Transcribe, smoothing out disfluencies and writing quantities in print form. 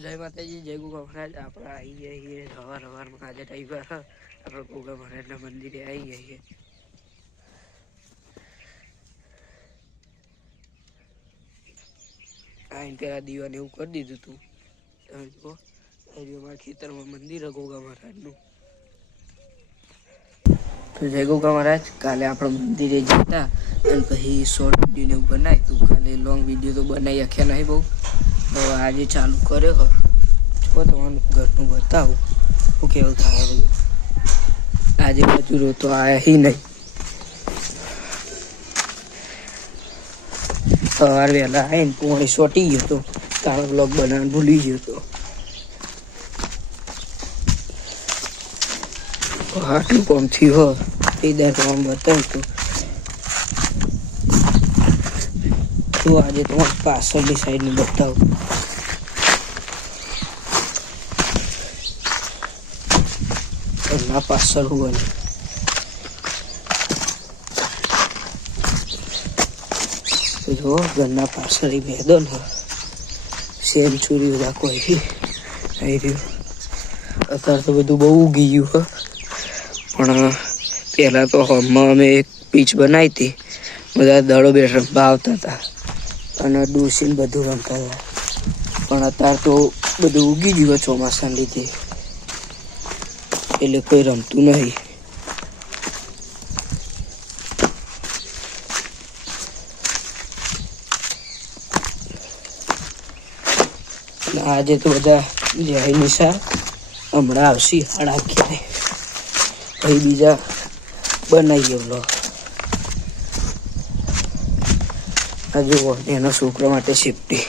જય માતાજી, જય ગોગા મહારાજ. આપણે આવી ગયા છીએ સવારમાં આજે ટાઈમ પર આપણે ગોગા મહારાજના મંદિરે આવી ગયા છીએ. આઈને પેલા દીવાને એવું કરી દીધું હતું. તમે જુઓ અમારા ખેતરમાં મંદિર ગોગા મહારાજનું. તો જય ગોગા મહારાજ. કાલે આપણે મંદિરે જતા અને પછી શોર્ટ વિડીયો એવું બનાવ્યું હતું. કાલે લોંગ વિડીયો તો બનાવી આખ્યા નહીં બહુ, તો આજે ચાલુ કર્યો હો. જો તમારું ઘરનું બતાવું શું કેવું થાય બધું. આજે મજૂરો તો આયા હી નહીં. સવાર વહેલા આવીને પોણી સોટી ગયો હતો, તારો બ્લોગ બનાવવાનું ભૂલી ગયો હતો. આટલું કોમ થયું હો એ દર કામ બતાવતું. તો આજે તમારે પાછળની સાઈડનું બતાવું. ઘરના પાછળ હું જો ઘરના પાછળ મેદાન હોય, સેન્ચુરી બધા કોઈ આવી રહ્યું. અત્યારે તો બધું બહુ ઉગી ગયું હોય, પણ પહેલાં તો હોમમાં અમે એક પીચ બનાવી હતી. બધા દડો બેટ રમવા આવતા હતા અને ડોસીને બધું રમતા હતા. પણ અત્યારે તો બધું ઉગી ગયું હોય ચોમાસાને લીધે, એટલે કોઈ રમતું નહીં. આજે તો બધા જય નિશા હમણાં આવશે 11:30. પછી બીજા બનાવીએ બ્લોગ. આ જુઓ એનો છોકરા માટે સેફટી.